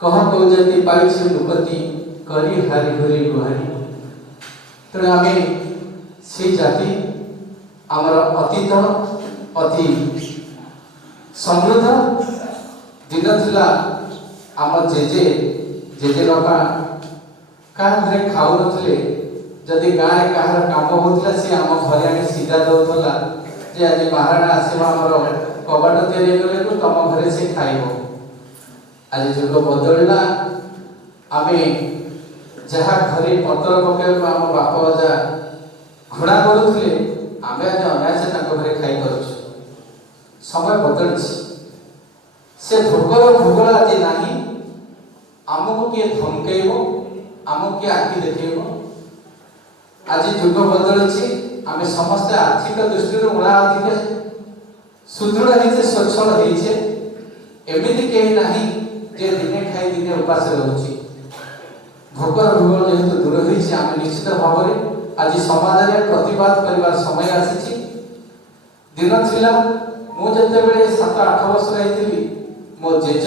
कह कौजती पाई लुकती करी हारी हरी गुहारी। तेणु आम से जाति आमर अतीत अति समृद्ध दिन थिला। आम जेजे जेजे बापा क्या घरे खाऊ नथिले, जदि गाँव कहार काम होता सी आम घर आगे सीधा दौला जे आज महाराणा आसव आमर कबाट तैयारी को तुम घरे से खाइब। आज जुग बदलला, आम जहाँ घरे पतर पकड़ आम बाप अजा घृणा करुले आम आज अनायासे घरे खाई पार्छ। समय बदल से भोगर भूगोल आज ना आमको किए धमकेब, आमको किए आखि देखेब। आज जुग बदल आम समस्ते आर्थिक दृष्टि उणा अधिक सुदृढ़ होते स्वच्छल होते एमती कहीं ना जे दिने खाई दिने उपास रोचे। भोकर भूगोल जेहेतु दूर होती आम निश्चित भाव में आज समाज में प्रतिवाद कर समय आसी। दिन थिला मुझे 7-8 वर्ष रही मो जेज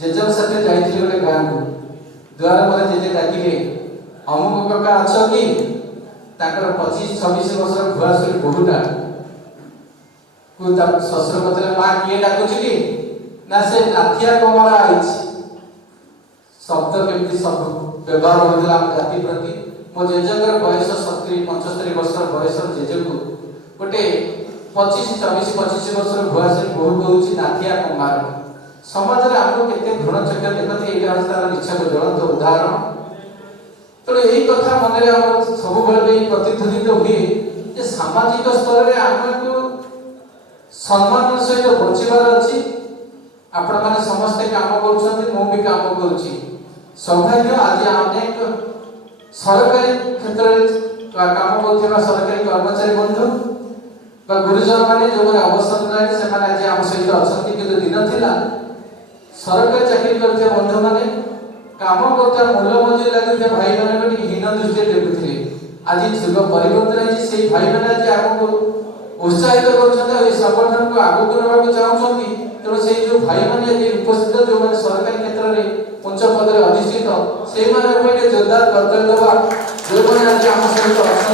जेजर साथे जाइए गोटे गाँव को द्वार पर जेजे डाकिले अमुक कका अच्छ कि 25-26 वर्ष भुआसुरी बहुटा शशुर पत्र माँ किए डाकुची कि ना से नाथिया कमरा आई शब्द केमती सब व्यवहार होता जाति प्रति। मो जेजर बयस 70-75 वर्ष बयस जेजे को गोटे 25-24-25 वर्ष भुआसुरी बहु कहूँ नाथिया कमार। समाज में आमको केते घृण चक्र देखते ये तार निच्छक ज्वलंत उदाहरण। तेणु यही कथा मन सब प्रतिध्वनित हुए सामाजिक स्तर में आमको सम्मान सहित बचार अच्छी। आपण मैंने समस्ते काम कर काम करुच्ची। सौभाग्य आज अनेक सरकारी क्षेत्र में काम कर सरकारी कर्मचारी बंधु गुरुजन मैंने जो मैंने अवसर से आज आम सहित अच्छा कि दिन थिला सरकारी चाकरी करते बंधु मैंने काम करता मूल मजूरी लगे भाई मैंने हीन दृष्टि देखुले। आज जुग परिवर्तन है भाई मैंने आज आगको उत्साहित कर संगठन को आगक ना चाहते। तेणु से जो भाई मैंने उपस्थित जो मैंने सरकारी क्षेत्र में उच्च पद में अधिष्ठित से जोरदार कर्तव्य देवा जो मैंने आज आम सहित अच्छा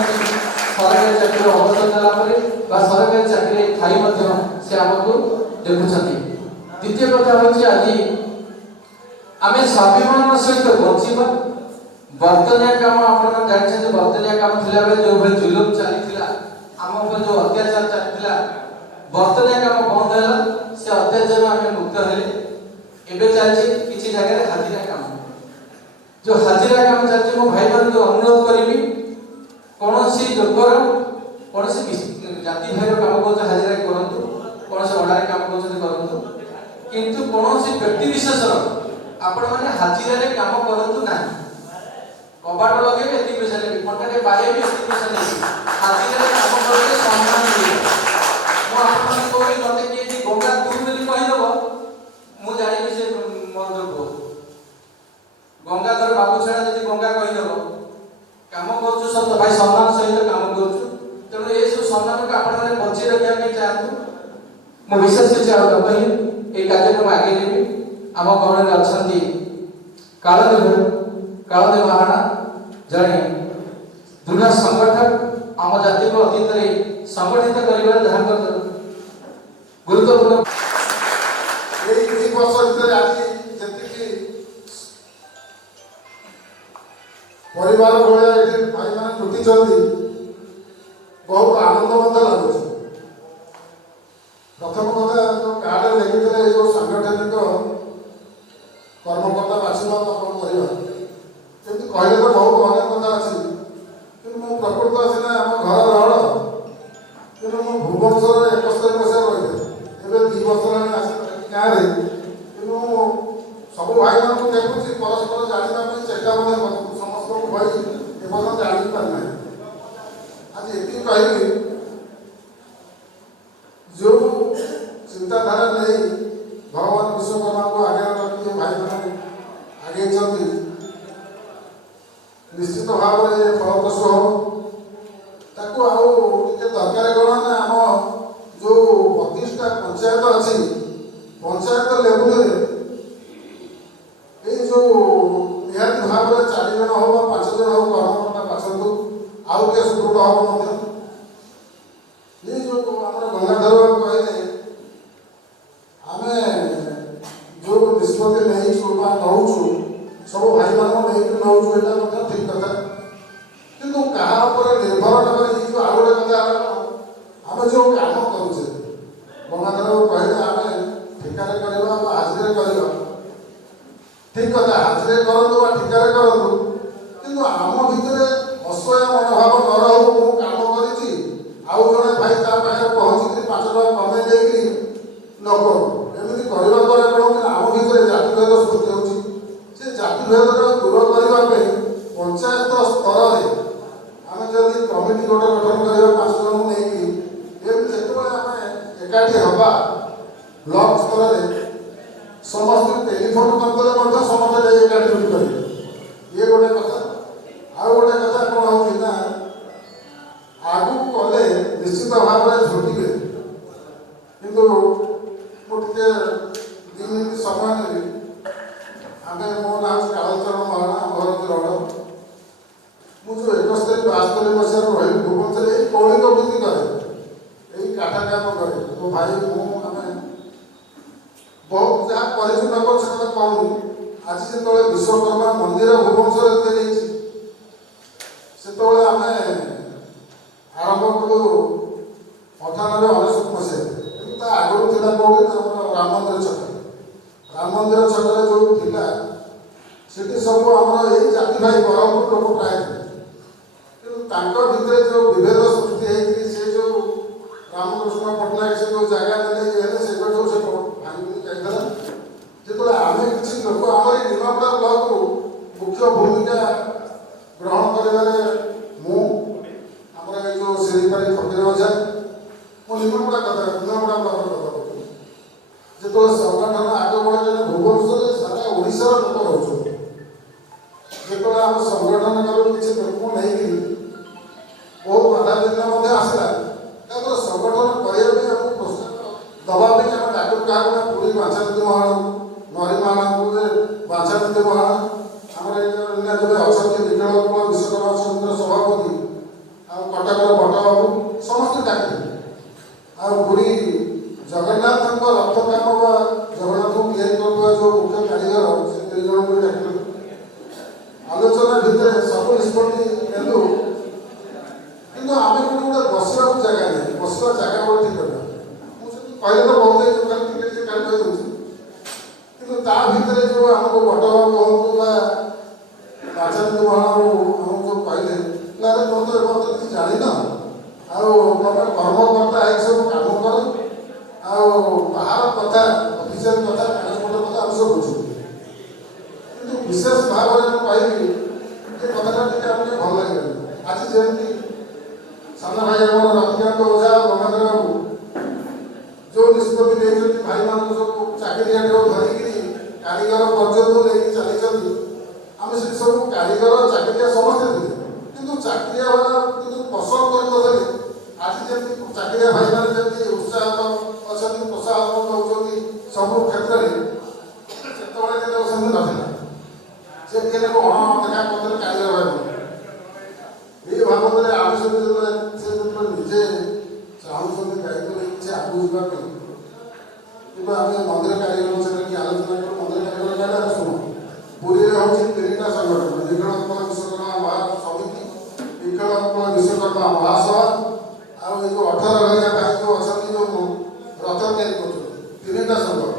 सरकारी चाकरी अवसर देला सरकारी चाकरी थी से आमको देखुं। द्वितीय कथा हूँ आज आम स्वाभिमान सहित बचा बर्तनिया काम आप जानते बर्तनिया काम थिला जो भाई जुलुम चली आम जो अत्याचार चलता बर्तनिया काम बंद है से अत्याचार आम मुक्त हेले चलती किसी जगह हाजिरा काम जो हाजिरा काम चलती मो भाई मान अनुरोध करी कौन सी लोकर कौन सी जाति भाई काम कर हाजिरा करूँ कौन से अड़ारे काम करूँ किंतु कौन सी व्यक्ति विशेष आपण मैंने हाजिरा काम करूँ ना कबाट लगे ये पैसा लगे कंटे पाए भी पैसा लगे हाजिरा काम करते सम्मान मिले। मुझे मत किए गंगा तू बोली कहीदेव मुझे जानी से मोर जो गंगाधर बाबू छड़ा जी गंगा कहीदेव काम कर सब भाई सम्मान सहित काम करूँ। तेणु ये सब सम्मान को आप बचे रखा चाहतु मु विशेष किसी कही ये कार्यक्रम आगे नेबी। आम गण में अच्छा कालदेव महाराणा जड़े दृढ़ संगठक आम जाति को अतीत में संगठित कर गुरुत्वपूर्ण परिवार भाई मैंने जुटी बहुत आनंद लगुच। प्रथम कथा जो कार्ड लिखी जो सांगठनिक कर्मकर्ता बाछा कम कहले तो बहुत अनेक कथा अच्छी कि प्रकृत सीना आम घर रड़ कि भुवनेश्वर 71 मसीह रही 2 वर्ष गाँव में सब भाई मान देखुची परस्पर जानवाई चेष्टा समस्त कही एपर्तन जानी पारना। आज ये कह जो चिंताधारा नहीं भगवान विश्वकर्मा को आगे रखी भाई मैंने आगे निश्चित भाव में फलप्रसू हम दरकार कौन ना आम जो 32टा पंचायत अच्छी पंचायत लेवल ଟଙ୍କା ନେଉଛୁ ସବୁ ଭାଇମାନଙ୍କୁ ନେଇକି ନେଉଛୁ, ଏଇଟା ମଧ୍ୟ ଠିକ୍ କଥା। କିନ୍ତୁ କାହା ଉପରେ ନିର୍ଭର ନ କରି ଯେଉଁ ଆଉ ଗୋଟେ କଥା ହେଲା କ'ଣ, ଆମେ ଯେଉଁ କାମ କରୁଛେ ଗଙ୍ଗାଧର କହିଲେ ଆମେ ଠିକାରେ କରିବା ବା ହାଜିରେ କରିବା, ଠିକ୍ କଥା, ହାଜିରେ କରନ୍ତୁ ବା ଠିକାରେ କରନ୍ତୁ, କିନ୍ତୁ ଆମ ଭିତରେ ଅସହାୟ ମନୋଭାବ ନ ରହୁ। ମୁଁ କାମ କରିଛି, ଆଉ ଜଣେ ଭାଇ ତା ପାଖରେ ପହଞ୍ଚିକି 5 ଟଙ୍କା କମେଇ ଦେଇକି ନ କରୁ। ଏମିତି କରିବା ଦ୍ୱାରା କ'ଣ କି ଆମ ଭିତରେ ଜାତିଭେଦ ସୃଷ୍ଟି ହେଉଛି। ସେ ଜାତିଭେଦକୁ ଦୂର କରିବା ପାଇଁ ପଞ୍ଚାୟତ ସ୍ତରରେ ଆମେ ଯଦି କମିଟି ଗୋଟେ ଗଠନ କରିବା 5 ଜଣଙ୍କୁ ନେଇକି, ଏମିତି ଯେତେବେଳେ ଆମେ ଏକାଠି ହେବା ବ୍ଲକ ସ୍ତରରେ ସମସ୍ତେ ଟେଲିଫୋନ କରିଦେଲେ ମଧ୍ୟ ସମସ୍ତେ ଯାଇ ଏକାଠି ହୋଇପାରିବେ। ଇଏ ଗୋଟେ କଥା। ଆଉ ଗୋଟେ କଥା କ'ଣ ହେଉଛି ନା, ଆଗକୁ ଗଲେ ନିଶ୍ଚିତ ଭାବରେ ଝୁଟିବେ, କିନ୍ତୁ ମୁଁ ଟିକେ 2 ମିନିଟ୍ ସମୟ ନେବି। ମୋ ନାଁ ହେଉଛି କାଳଚରଣ ମହାରଣା, ଆମ ଘର ହେଉଛି ରଡ଼। ମୁଁ ଯେଉଁ 71-72 ମସିହାରୁ ରହିଲି ଭୁବନେଶ୍ୱରରେ, ଏଇ କୌଳିକ ବୃତ୍ତି କରେ, ଏଇ କାଠ କାମ କରେ। ମୋ ଭାଇ ମୁଁ ଆମେ ବହୁତ ଯାହା କରିଛୁ ନ କରିଛୁ ସେ କଥା କହୁନି। ଆଜି ଯେତେବେଳେ ବିଶ୍ୱକର୍ମା ମନ୍ଦିର ଭୁବନେଶ୍ୱରରେ ତିଆରି ହେଇଛି, ସେତେବେଳେ ଆମେ ଆରମ୍ଭ କଲୁ 98-99 ମସିହାରେ। କିନ୍ତୁ ତା ଆଗରୁ ଥିଲା କେଉଁଠି, ଆମର ରାମ ମନ୍ଦିର ଛକରେ। ରାମ ମନ୍ଦିର ଛକରେ ଯେଉଁ ଥିଲା ସେଠି ସବୁ ଆମର ଏଇ ଜାତି ଭାଇ ବ୍ରହ୍ମପୁର ଲୋକ ପ୍ରାୟ ଥିଲେ। କିନ୍ତୁ ତାଙ୍କ ଭିତରେ ଯେଉଁ ବିଭେଦ ସୃଷ୍ଟି ହେଇକି ସେ ଯେଉଁ ରାମକୃଷ୍ଣ ପଟ୍ଟନାୟକ ସେ ଯେଉଁ ଜାଗା ନେଲେ ଇଏ ହେଲେ ସେବେଠୁ ସେ ଭାଙ୍ଗିକି ଯାଇଥିଲା। ଯେତେବେଳେ ଆମେ କିଛି ଲୋକ ଆମର ଏଇ ନିମାପଡ଼ା ବ୍ଲକରୁ ମୁଖ୍ୟ ଭୂମିକା ଗ୍ରହଣ କରିବାରେ ମୁଁ, ଆମର ଏଇ ଯେଉଁ ଶିରିପାରି ଫକୀର ଅଜା, ମୁଁ ନିମାପଡ଼ା ବ୍ଲକର କଥା କହୁଛି। ଯେତେବେଳେ ସଂଗଠନ ଆଗ ବଢ଼ିଲେ ଭୁବନେଶ୍ୱରରେ ସାରା ଓଡ଼ିଶାର ଲୋକ ରହୁଛନ୍ତି। ଯେତେବେଳେ ଆମେ ସଂଗଠନ କଲୁ କିଛି ଲୋକଙ୍କୁ ନେଇକି ବହୁତ ବାଧାବିଘ୍ନ ମଧ୍ୟ ଆସିଲା, ତାପରେ ସଂଗଠନ କରିବା ପାଇଁ ଆମକୁ ପ୍ରୋତ୍ସାହନ ଦେବା ପାଇଁ ଆମେ ଡାକ୍ତର କାହାକୁ ନା ପୁରୀ ବାଞ୍ଛାନିଧି ମହାରଣା, ନରିମାଣାଙ୍କୁ ବାଞ୍ଛାନିଧି ମହାରଣା, ଆମର ଏଇନା ଯେବେ ଅଛନ୍ତି ନିଖଳ ବିଶ୍ୱକର୍ମା ସମିତିର ସଭାପତି, ଆଉ କଟକର ବଟବାବୁ, ସମସ୍ତେ ଡାକିଲେ। ଆଉ ପୁରୀ ଜଗନ୍ନାଥଙ୍କ ରଥ କାମ ବା ଜଗନ୍ନାଥଙ୍କୁ ତିଆରି କରୁଥିବା ଯେଉଁ ମୁଖ୍ୟ କାରିଗର ସେ 3 ଜଣଙ୍କୁ ଡାକିଲେ। ଆଲୋଚନା ଭିତରେ ସବୁ ନିଷ୍ପତ୍ତି ନେଲୁ, କିନ୍ତୁ ଆମେ ଗୋଟେ ବସିବାକୁ ଜାଗା ନାହିଁ, ବସିବା ଜାଗା ଗୋଟେ ଠିକ୍ କରିବା। ମୁଁ ସେଠି କହିଲେ ତ ବହୁତ ଟିକେ ସେ କାଲି କହିଦେଉଛି, କିନ୍ତୁ ତା ଭିତରେ ଯେଉଁ ଆମକୁ ବଟବାବୁ କୁହନ୍ତୁ ବା ବାଚାନିଧି ମହାରଣାଙ୍କୁ ଆମକୁ ଯେଉଁ କହିଲେ, ଆରେ ତୁମେ ତ ଏପର୍ଯ୍ୟନ୍ତ କିଛି ଜାଣିନ, ଆଉ ତୁମେ କର୍ମକର୍ତ୍ତା ହେଇକି ସବୁ କାମ କର, ଆଉ ବାହାର କଥା ଅଫିସିଆଲ କଥା କାଗଜପତ୍ର କଥା ଆମେ ସବୁ ବୁଝୁ। କିନ୍ତୁ ବିଶେଷ ଭାବରେ ମୁଁ କହିବି ଯେ କଥାଟା ଟିକେ ଆମକୁ ଭଲ ଲାଗିଲାନି। ଆଜି ଯେମିତି ସାନ ଭାଇ ଆମର ରତିକାନ୍ତ ଓଝା, ଗଙ୍ଗାଧର ବାବୁ ଯେଉଁ ନିଷ୍ପତ୍ତି ନେଇଛନ୍ତି, ଭାଇମାନଙ୍କୁ ସବୁ ଚାକିରିଆଠୁ ଧରିକିରି କାରିଗର ପର୍ଯ୍ୟନ୍ତ ନେଇକି ଚାଲିଛନ୍ତି। ଆମେ ସେଠି ସବୁ କାରିଗର ଚାକିରିଆ ସମସ୍ତେ ଥିଲେ, କିନ୍ତୁ ଚାକିରିଆ ବାଲା କିନ୍ତୁ ପସନ୍ଦ କରୁନଥିଲେ। ଆଜି ଯେମିତି ଚାକିରିଆ ଭାଇମାନେ ଯେମିତି ଉତ୍ସାହ ଅଛନ୍ତି, ପ୍ରୋତ୍ସାହନ ଦେଉଛନ୍ତି ସବୁ କ୍ଷେତ୍ରରେ, ସେତେବେଳେ କିନ୍ତୁ ସେମିତି ନଥିଲା। ସେ କିଏ ଦେଖ ଦେଖା କରୁଥିଲେ କାରିଗର ଭାଇମାନେ। ଏଇ ବାବଦରେ ଆମେ ସବୁ ଯେତେବେଳେ ସେ ଯେତେବେଳେ ନିଜେ ଚାହୁଁଛନ୍ତି ଦାୟିତ୍ୱ ନେଇ କିଛି ଆଗକୁ ଯିବା ପାଇଁ, କିନ୍ତୁ ଆମେ ମନ୍ଦିର କାରିଗରଙ୍କ ସହିତ କି ଆଲୋଚନା କରୁ। ମନ୍ଦିର କାରିଗର କହିଲେ ଶୁଣ, ପୁରୀରେ ହେଉଛି 3ଟା ସଂଗଠନ, ନିଖଳ ବିଶ୍ୱକର୍ମା ମହାରାଜ ସମିତି, ନିଖଳ ବିଶ୍ୱକର୍ମା ମହାସଭା, ଆଉ ଏଇ ଯେଉଁ 18 ଭାଇଆ ଭାଇ ଯେଉଁ ଅଛନ୍ତି ଯେଉଁ ରଥ ତିଆରି କରୁଛନ୍ତି, 3ଟା ସଂଗଠନ।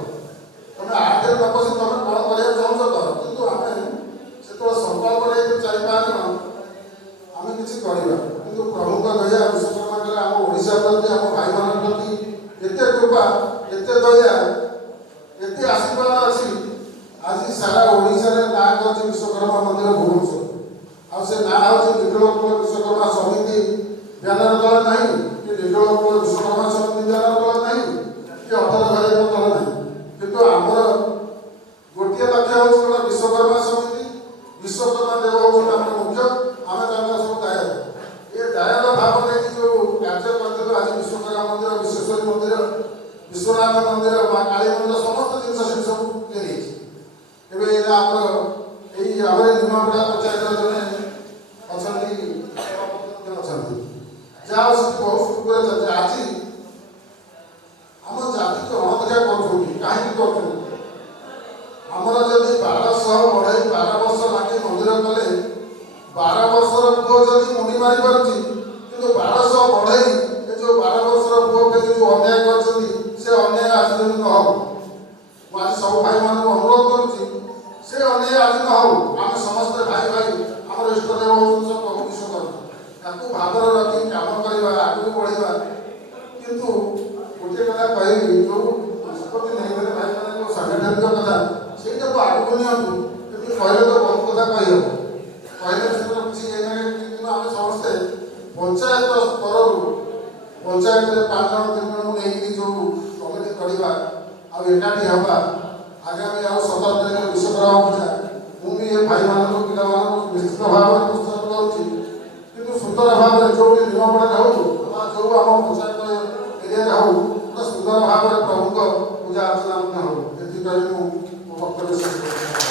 ତମେ 8ରେ ନ ବସି ତମେ କ'ଣ କରିବାକୁ ଚାହୁଁଛ କର, କିନ୍ତୁ ଆମେ ସେତେବେଳେ ସଂକଳ୍ପ ନେଇଛୁ 4-5 ଜଣ ଆମେ କିଛି କରିବା। କିନ୍ତୁ ପ୍ରଭୁଙ୍କ ଦୟା ବିଶ୍ୱକର୍ମାଙ୍କର ଆମ ଓଡ଼ିଶା ପ୍ରତି, ଆମ ଭାଇମାନଙ୍କ ପ୍ରତି ଏତେ କୃପା, ଏତେ ଦୟା, ଏତେ ଆଶୀର୍ବାଦ ଅଛି। ଆଜି ସାରା ଓଡ଼ିଶାରେ ନାଁ କରିଛି ବିଶ୍ୱକର୍ମା ମନ୍ଦିର ଭୁବନେଶ୍ୱର। ଆଉ ସେ ନାଁ ହେଉଛି ନିଖଳ ବିଶ୍ୱକର୍ମା ସମିତି ବ୍ୟାନର ତଳେ ନାହିଁ, କି ନିଖଳ ବିଶ୍ୱକର୍ମା ସମିତି ବ୍ୟାନର ତଳେ ନାହିଁ, କି 18 ଭାଇଙ୍କ ତଳେ ନାହିଁ। କିନ୍ତୁ ଆମର ଗୋଟିଏ ଲକ୍ଷ୍ୟ ହେଉଛି କ'ଣ, ବିଶ୍ୱକର୍ମା ସମିତି, ବିଶ୍ୱକର୍ମା ଦେବ ହେଉଛନ୍ତି ଆମର ମୁଖ୍ୟ, ଆମେ ତାଙ୍କର ସବୁ ଦାୟକ। ଏ ଦାୟକ ଭାବ ନେଇକି ଯେଉଁ କାର୍ଯ୍ୟ କରିଥିଲୁ, ଆଜି ବିଶ୍ୱକର୍ମା ମନ୍ଦିର, ବିଶ୍ୱେଶ୍ୱରୀ ମନ୍ଦିର, ବିଶ୍ୱନାଥ ମନ୍ଦିର, ମା କାଳୀ ମନ୍ଦିର, ସମସ୍ତ ଜିନିଷ ସେଠି ସବୁ ତିଆରି ହେଇଛି। ଏବେ ଏଇଟା ଆମର ଏଇ ନିମାପଡ଼ା ପଞ୍ଚାୟତର ଜଣେ ଅଛନ୍ତି, ଅଛନ୍ତି ଯାହା ସେଠି ବହୁତ ସୁଖରେ ଚାଲିଛି। ଆଜି ଆମ ଜାତିକୁ ଅଣଦେଖା କରୁଛନ୍ତି, କାହିଁକି କରୁଛନ୍ତି? ଆମର ଯଦି 12 ଅନୁରୋଧ କରୁଛି ସେ ଅନ୍ୟାୟ ଆଜି ନ ହଉ। ଆମେ ସମସ୍ତେ ଭାଇ ଭାଇ ଆମର ଇଷ୍ଟଦେବ ହେଉଛନ୍ତି ପ୍ରଭୁ ବିଶ୍ୱକର୍ମା, ତାକୁ ଭାବରେ ରଖି କାମ କରିବା, ଆଗକୁ ବଢ଼ିବା। କିନ୍ତୁ ଗୋଟିଏ କଥା କହିବି, ଯେଉଁ ନିଷ୍ପତ୍ତି ନେଇଗଲେ ଭାଇମାନେ ଯେଉଁ ସାଂଗଠନିକ କଥା ସେଇଟାକୁ ଆଗକୁ ନିଅନ୍ତୁ। କିନ୍ତୁ କହିଲେ ତ ବହୁତ କଥା କହିହେବ, କହିଲେ ସେଥିରେ କିଛି ଏଇନାକେ। କିନ୍ତୁ ଆମେ ସମସ୍ତେ ପଞ୍ଚାୟତ ସ୍ତରରୁ ପଞ୍ଚାୟତରେ 5 ଜଣ 3 ଜଣଙ୍କୁ ନେଇକି ଯେଉଁ କମିଟି କରିବା ଆଉ ଏକାଠି ହେବା, ଆଗାମୀ ଆଉ 17 ତାରିଖରେ ବିଶ୍ୱକର୍ମା ପୂଜା। ମୁଁ ବି ଏ ଭାଇମାନଙ୍କୁ ପିଲାମାନଙ୍କୁ ନିଶ୍ଚିତ ଭାବରେ ପ୍ରୋତ୍ସାହନ କରୁଛି। କିନ୍ତୁ ସୁନ୍ଦର ଭାବରେ ଯେଉଁଠି ନିୟମପଡ଼ା ହେଉ ବା ଯେଉଁ ଆମ ପଞ୍ଚାୟତ ଏରିଆରେ ହେଉ ପୁରା ସୁନ୍ଦର ଭାବରେ ପ୍ରଭୁଙ୍କ ପୂଜା ଅର୍ଚ୍ଚନା ମଧ୍ୟ ହେଉ। ଏଥିପାଇଁ ମୁଁ ମୋ ବକ୍ତବ୍ୟ ଶେଷ କରୁଛି।